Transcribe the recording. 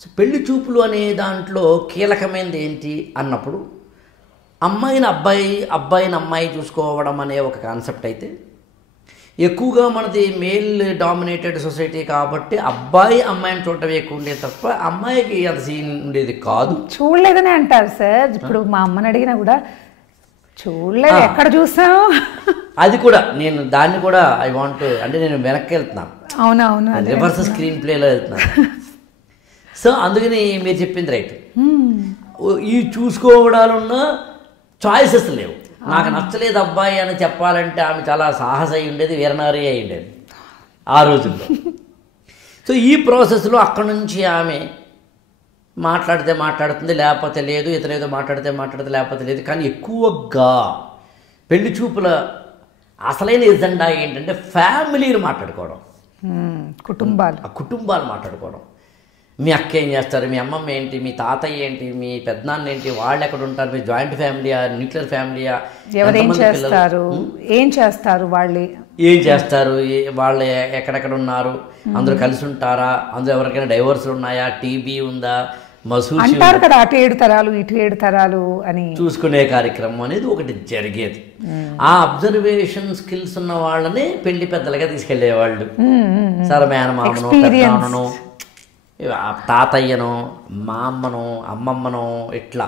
So పెళ్లి చూపులు అనే దాంట్లో కీలకమైనది ఏంటి అన్నప్పుడు అమ్మాయిని అబ్బాయి, అబ్బాయిని అమ్మాయి చూసుకోవడం అనే ఒక కాన్సెప్ట్ అయితే, ఎక్కువగా మనది మేల్ డామినేటెడ్ సొసైటీ కాబట్టి అబ్బాయి అమ్మాయిని చూడటం ఎక్కువ ఉండేది తప్ప అమ్మాయికి అంత సీన్ ఉండేది కాదు. చూడలేదని అంటారు సార్. ఇప్పుడు మా అమ్మని అడిగినా కూడా చూడలేదు, ఎక్కడ చూసాం. అది కూడా నేను దాన్ని కూడా ఐ వాంట్ అంటే నేను వెనక్కి వెళ్తున్నాను, అవునవును, రివర్స్ స్క్రీన్ ప్లేలో వెళ్తున్నాను. సో అందుకని మీరు చెప్పింది రైట్. ఈ చూసుకోవడాలున్న చాయిసెస్ లేవు. నాకు నచ్చలేదు అబ్బాయి అని చెప్పాలంటే ఆమె చాలా సాహస అయి ఉండేది, వీరనారి అయి ఉండేది ఆ రోజుల్లో. సో ఈ ప్రాసెస్లో అక్కడి నుంచి ఆమె మాట్లాడితే మాట్లాడుతుంది, లేకపోతే లేదు, ఇతరేదో మాట్లాడితే మాట్లాడితే లేదు. కానీ ఎక్కువగా పెళ్లి చూపుల అసలైన ఎజెండా ఏంటంటే ఫ్యామిలీని మాట్లాడుకోవడం, కుటుంబాలు మాట్లాడుకోవడం. మీ అక్క ఏం చేస్తారు, మీ అమ్మమ్మ ఏంటి, మీ తాతయ్య ఏంటి, మీ పెద్దనాన్న ఏంటి, వాళ్ళు ఎక్కడ ఉంటారు, మీ జాయింట్ ఫ్యామిలీయా, న్యూక్లియర్ ఫ్యామిలీయా, ఏం చేస్తారు, వాళ్ళు ఎక్కడెక్కడ ఉన్నారు, అందరూ కలిసి ఉంటారా, అందులో ఎవరికైనా డైవర్స్లు ఉన్నాయా, టీబీ ఉందా, మసూచి అంటారు కదా, అటు 7 తరాలు ఇటు 7 తరాలు అని చూసుకునే కార్యక్రమం అనేది ఒకటి జరిగేది. ఆ అబ్జర్వేషన్ స్కిల్స్ ఉన్న వాళ్ళని పెళ్లి పెద్దలుగా తీసుకెళ్లేవాళ్ళు. సరే మేనమామను, పెద్దనాన్నను, తాతయ్యను, మా అమ్మను, అమ్మమ్మను, ఇట్లా